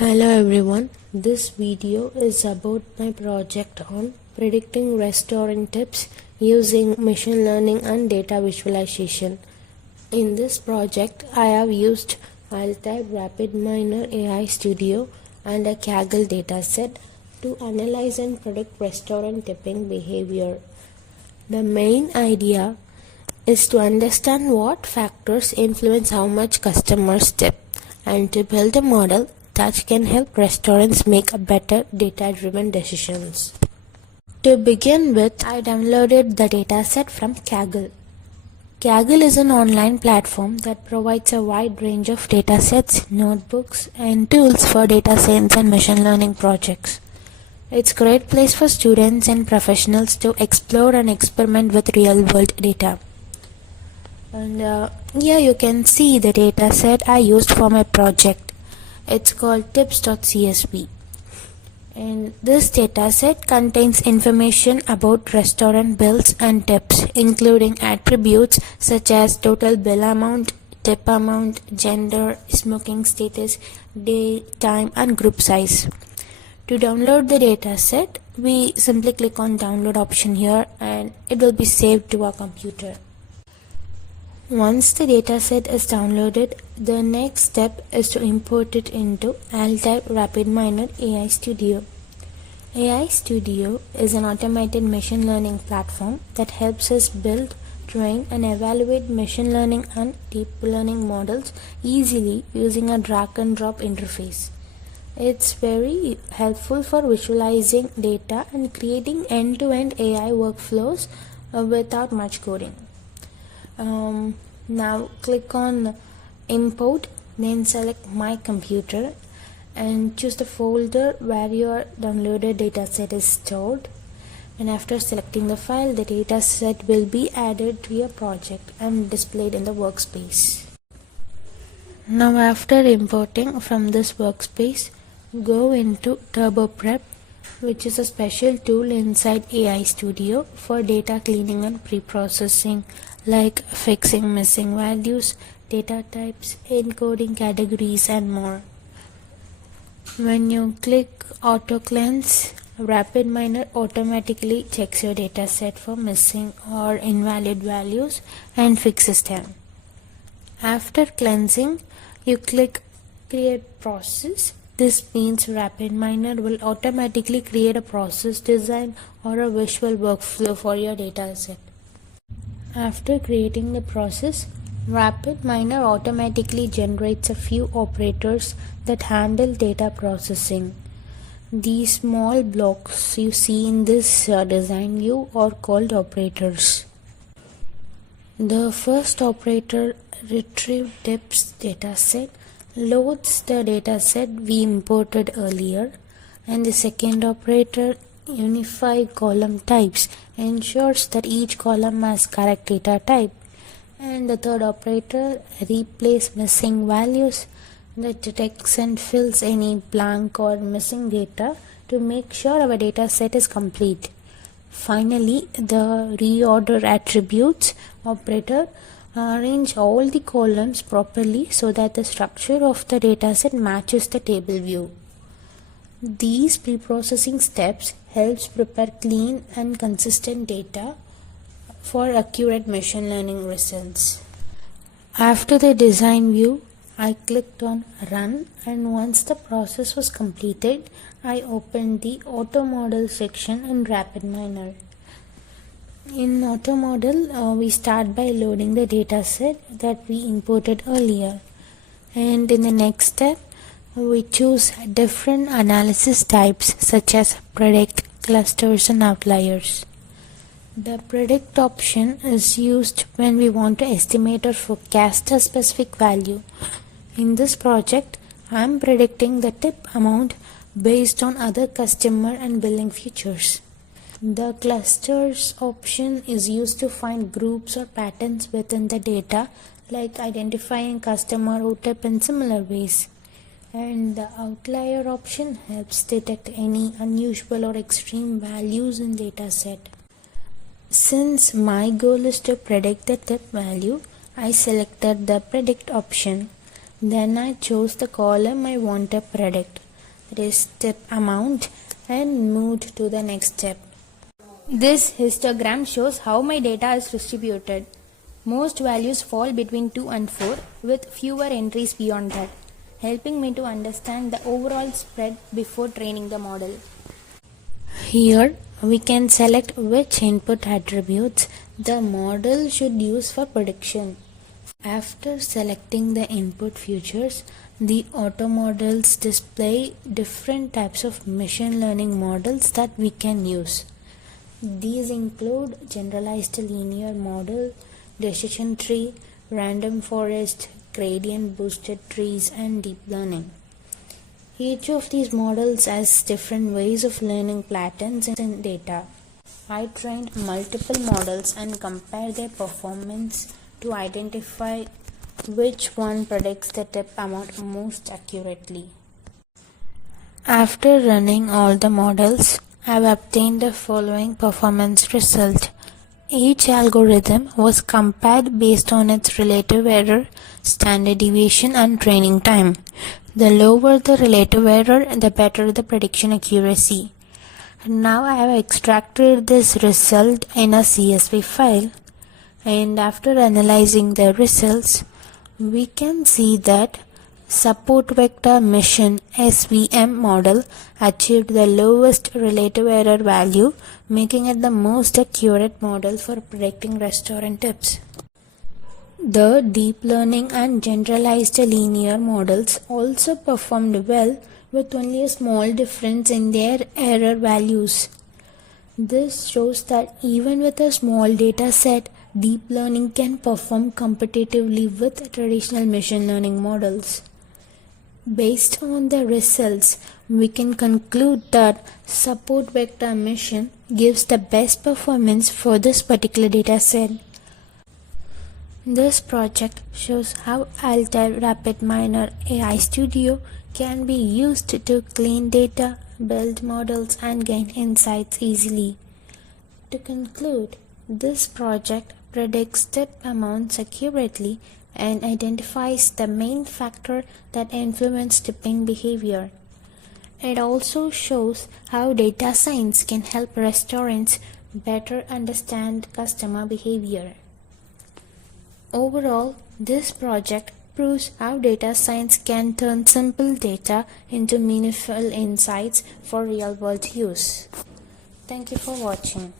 Hello everyone, this video is about my project on predicting restaurant tips using machine learning and data visualization. In this project, I have used Altair RapidMiner AI Studio and a Kaggle dataset to analyze and predict restaurant tipping behavior. The main idea is to understand what factors influence how much customers tip and to build a model that can help restaurants make better data-driven decisions. To begin with, I downloaded the dataset from Kaggle. Kaggle is an online platform that provides a wide range of datasets, notebooks, and tools for data science and machine learning projects. It's a great place for students and professionals to explore and experiment with real-world data. And here you can see the dataset I used for my project. It's called tips.csv, and this dataset contains information about restaurant bills and tips, including attributes such as total bill amount, tip amount, gender, smoking status, day, time, and group size. To download the dataset, we simply click on download option here and it will be saved to our computer. Once the dataset is downloaded, the next step is to import it into Altair RapidMiner AI Studio. AI Studio is an automated machine learning platform that helps us build, train, and evaluate machine learning and deep learning models easily using a drag-and-drop interface. It's very helpful for visualizing data and creating end-to-end AI workflows without much coding. Now click on import, then select my computer and choose the folder where your downloaded dataset is stored, and after selecting the file, the dataset will be added to your project and displayed in the workspace. Now after importing from this workspace, go into Turbo Prep, which is a special tool inside AI Studio for data cleaning and pre-processing, like fixing missing values, data types, encoding categories, and more. When you click Auto Cleanse, RapidMiner automatically checks your dataset for missing or invalid values and fixes them. After cleansing, you click Create Process. This means RapidMiner will automatically create a process design or a visual workflow for your dataset. After creating the process, RapidMiner automatically generates a few operators that handle data processing. These small blocks you see in this design view are called operators. The first operator, retrieve tips dataset, loads the dataset we imported earlier, and the second operator, unify column types, ensures that each column has correct data type, and the third operator, replace missing values, that detects and fills any blank or missing data to make sure our data set is complete. Finally, the reorder attributes operator arrange all the columns properly so that the structure of the dataset matches the table view. These pre-processing steps helps prepare clean and consistent data for accurate machine learning results. After the design view, I clicked on Run, and once the process was completed, I opened the Auto Model section in RapidMiner. In Auto Model, we start by loading the dataset that we imported earlier, and in the next step, we choose different analysis types such as predict, clusters, and outliers. The predict option is used when we want to estimate or forecast a specific value. In this project, I am predicting the tip amount based on other customer and billing features. The clusters option is used to find groups or patterns within the data, like identifying customer who tip in similar ways. And the outlier option helps detect any unusual or extreme values in dataset. Since my goal is to predict the tip value, I selected the predict option. Then I chose the column I want to predict. that is tip amount, and moved to the next step. This histogram shows how my data is distributed. Most values fall between 2 and 4 with fewer entries beyond that, helping me to understand the overall spread before training the model. Here we can select which input attributes the model should use for prediction. After selecting the input features, the auto models display different types of machine learning models that we can use. These include generalized linear model, decision tree, random forest, gradient boosted trees, and deep learning. Each of these models has different ways of learning patterns in data. I trained multiple models and compared their performance to identify which one predicts the tip amount most accurately. After running all the models, I have obtained the following performance result. Each algorithm was compared based on its relative error, standard deviation, and training time. The lower the relative error, the better the prediction accuracy. Now I have extracted this result in a CSV file, and after analyzing the results, we can see that support vector mission SVM model achieved the lowest relative error value, making it the most accurate model for predicting restaurant tips. The deep learning and generalized linear models also performed well with only a small difference in their error values. This shows that even with a small data set, deep learning can perform competitively with traditional machine learning models. Based on the results, we can conclude that support vector mission gives the best performance for this particular data set. This project shows how Altair RapidMiner AI Studio can be used to clean data, build models, and gain insights easily. To conclude, this project predicts tip amounts accurately and identifies the main factor that influence tipping behavior. It also shows how data science can help restaurants better understand customer behavior. Overall, this project proves how data science can turn simple data into meaningful insights for real-world use. Thank you for watching.